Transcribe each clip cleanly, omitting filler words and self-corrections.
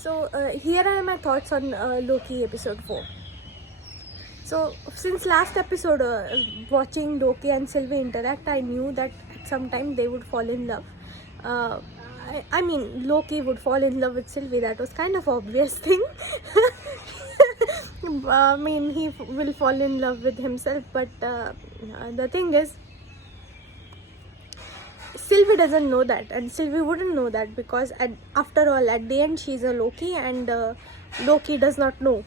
So here are my thoughts on Loki episode 4. So since last episode, watching Loki and Sylvie interact, I knew that at some time they would fall in love. Uh, I mean, Loki would fall in love with Sylvie. That was kind of obvious thing. I mean, he will fall in love with himself. But the thing is, Sylvie doesn't know that, and Sylvie wouldn't know that because after all, at the end, she's a Loki, and Loki does not know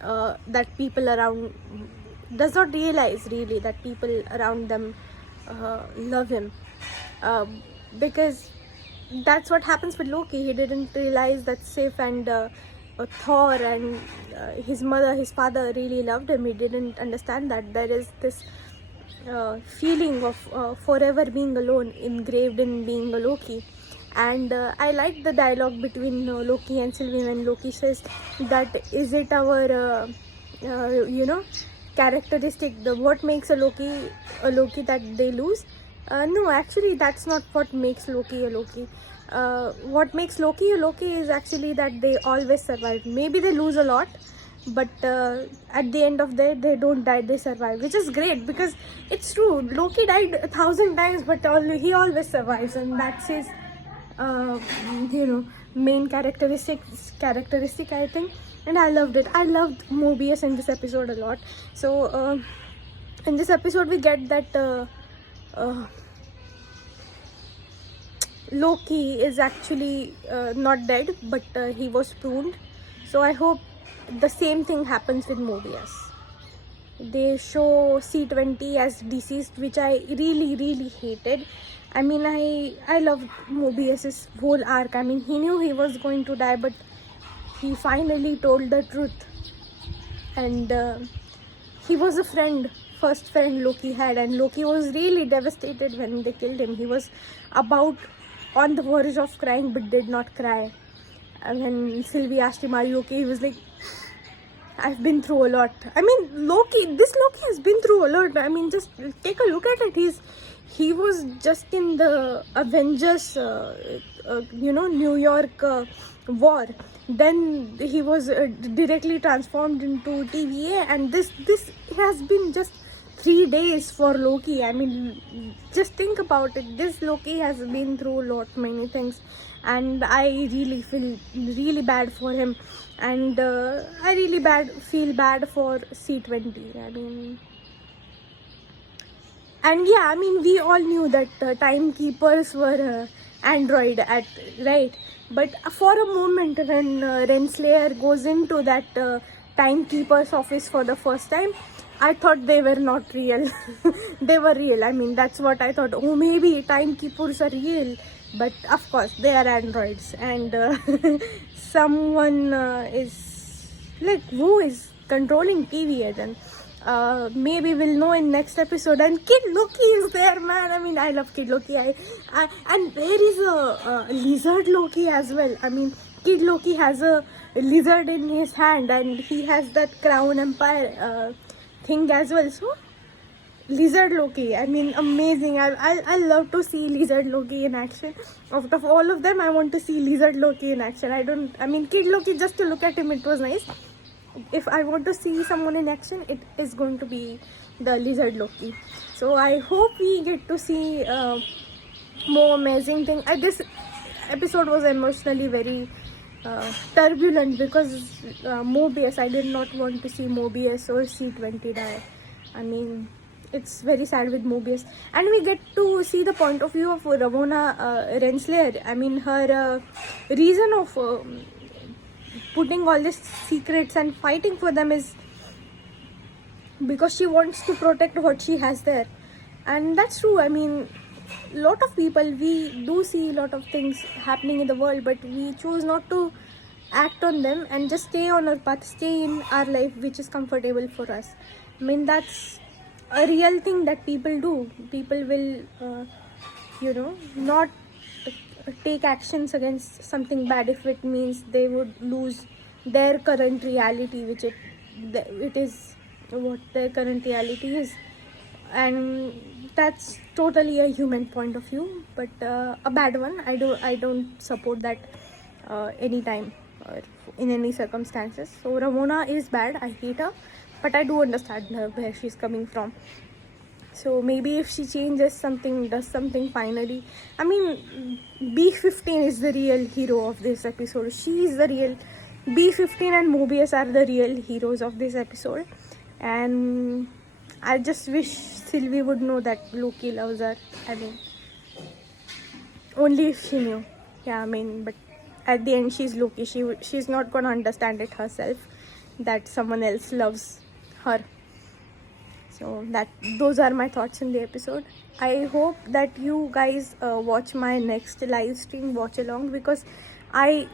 that people around does not realize really that people around them love him, because that's what happens with Loki. He didn't realize that Sif and Thor and his mother, his father really loved him. He didn't understand that there is this feeling of forever being alone engraved in being a Loki. And I like the dialogue between Loki and Sylvie when Loki says that is it our characteristic, the what makes a Loki that they lose. No, actually that's not what makes Loki a Loki. What makes Loki a Loki is actually that they always survive. Maybe they lose a lot, but at the end of the day they don't die, they survive, which is great because it's true. Loki died 1,000 times, but he always survives, and that's his main characteristic, I think. And I loved it. I loved Mobius in this episode a lot. So in this episode we get that Loki is actually not dead, but he was pruned. So I hope the same thing happens with Mobius. They show C20 as deceased, which I really hated. I mean, I loved Mobius's whole arc. I mean, he knew he was going to die, but he finally told the truth. And he was a first friend Loki had, and Loki was really devastated when they killed him. He was about on the verge of crying, but did not cry. And when Sylvie asked him, "Are you okay?" he was like, "I've been through a lot." I mean, this Loki has been through a lot. I mean, just take a look at it. He was just in the Avengers, New York war. Then he was directly transformed into TVA, and this has been just 3 days for Loki. I mean, just think about it. This Loki has been through many things, and I really feel really bad for him, and I really feel bad for C20. I mean, and yeah, I mean, we all knew that timekeepers were android right, but for a moment when Renslayer goes into that timekeeper's office for the first time, I thought they were not real. They were real. I mean, that's what I thought. Oh, maybe timekeepers are real, but of course they are androids. And someone is like, who is controlling TVA then? Maybe we'll know in next episode. And Kid Loki is there, man. I mean, I love Kid Loki. And there is a lizard Loki as well. I mean, Kid Loki has a lizard in his hand, and he has that Crown Empire thing as well. So Lizard Loki, I mean, amazing. I love to see Lizard Loki in action. Out of all of them, I want to see Lizard Loki in action. I mean, Kid Loki, just to look at him, it was nice. If I want to see someone in action, it is going to be the Lizard Loki. So I hope we get to see more amazing things. This episode was emotionally very turbulent because Mobius, I did not want to see Mobius or C20 die. I mean, it's very sad with Mobius. And we get to see the point of view of Ramona Renslayer. I mean, her reason of putting all these secrets and fighting for them is because she wants to protect what she has there. And that's true. I mean, lot of people, we do see a lot of things happening in the world, but we choose not to act on them and just stay on our path, stay in our life which is comfortable for us. I mean, that's a real thing that people do. People will not take actions against something bad if it means they would lose their current reality, which it is what their current reality is. And that's totally a human point of view, but a bad one. I don't support that anytime. or in any circumstances. So Ramona is bad. I hate her, but I do understand her where she's coming from. So maybe if she changes something, does something finally. I mean, B15 is the real hero of this episode. She is the real. B15 and Mobius are the real heroes of this episode. And I just wish Sylvie would know that Loki loves her. I mean, only if she knew. Yeah, I mean, but at the end she's Loki. She's not gonna understand it herself that someone else loves her. So those are my thoughts in the episode. I hope that you guys watch my next live stream watch along, because I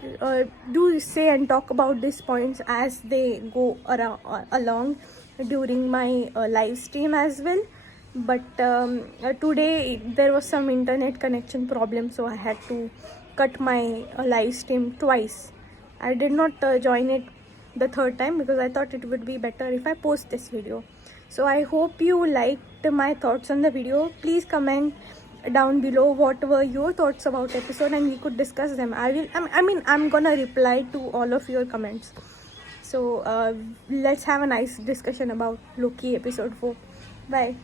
do say and talk about these points as they go along during my live stream as well. But today there was some internet connection problem, so I had to cut my live stream twice. I did not join it the third time because I thought it would be better if I post this video. So I hope you liked my thoughts on the video. Please comment down below what were your thoughts about episode, and we could discuss them. I'm gonna reply to all of your comments. So let's have a nice discussion about Loki episode 4. Bye.